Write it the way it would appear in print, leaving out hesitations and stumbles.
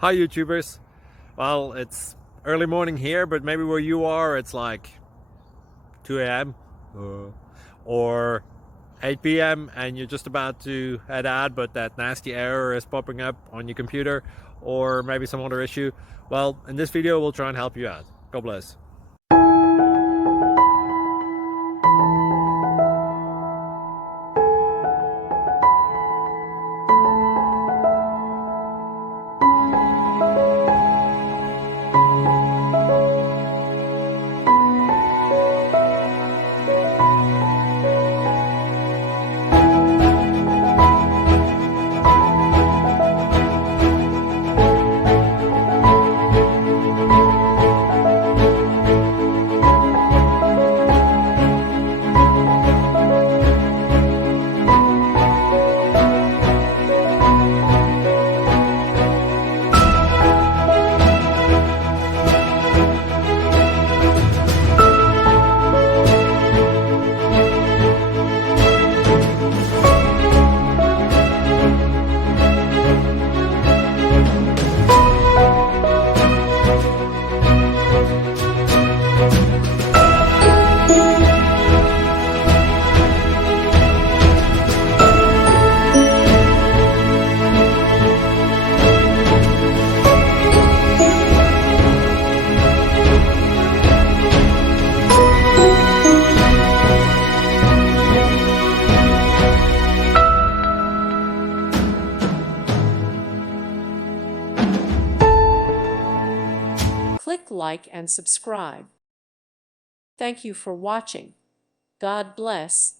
Hi YouTubers. Well, it's early morning here, but maybe where you are it's like 2 a.m. or 8 p.m. and you're just about to head out, but that nasty error is popping up on your computer, or maybe some other issue. Well, in this video we'll try and help you out. God bless. Click like and subscribe. Thank you for watching. God bless.